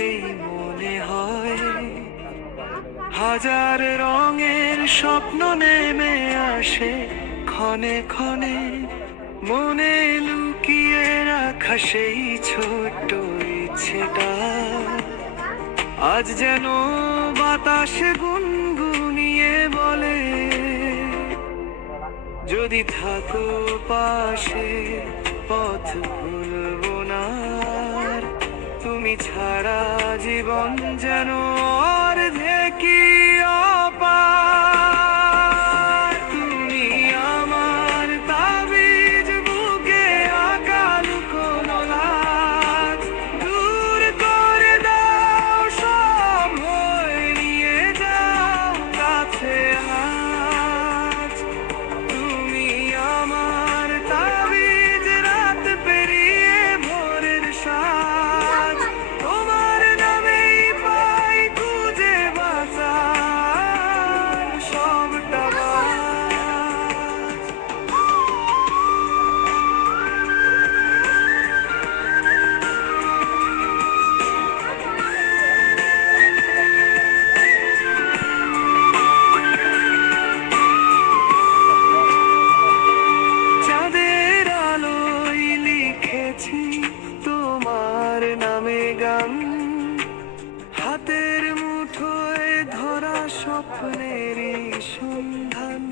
বলেই মনে হয় হাজার রঙের স্বপ্ন নেমে আসে ক্ষণে ক্ষণে, মনে লুকিয়ে রাখা সেই ছোট্ট ইচ্ছেটা আজ যেন বাতাসে গুনগুনিয়ে বলে, যদি থাকো পাশে পথ ভুলবো না আর, তুমি ছাড়া জীবন যেন অর্ধেকই অপার। তুমি আমার তাবিজ, বুকে আঁকা লুকোনো লাজ, দূর করে দাও সব ভয়, নিয়ে যাও কাছে আজ। তুমি আমার তাবিজ, রাত পেরিয়ে ভোরের সাজ, তোমার নামেই পাই খুঁজে বাঁচার সবটা বাজ। চাঁদের আলোয় লিখেছি তোমার নামে গান, হাতের মুঠোয় ধরা স্বপ্নেরই সন্ধান।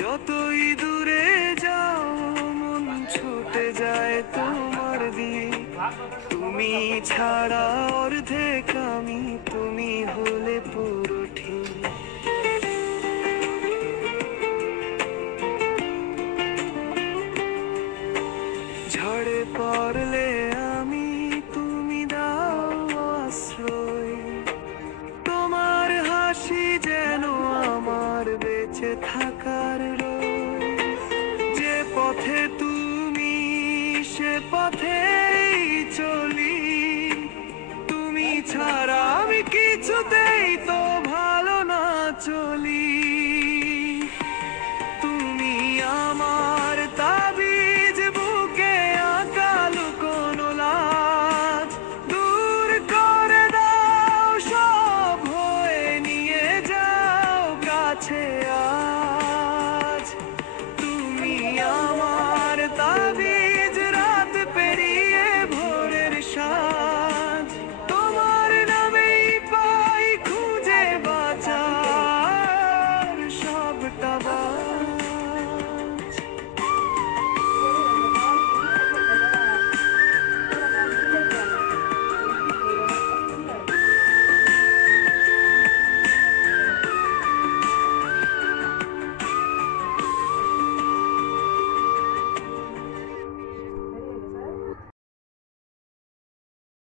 যতই দূরে যাও মন ছুটে যায় তোমার দিক, তুমি ছাড়া অর্ধেক আমি, তুমি হলে পুরো।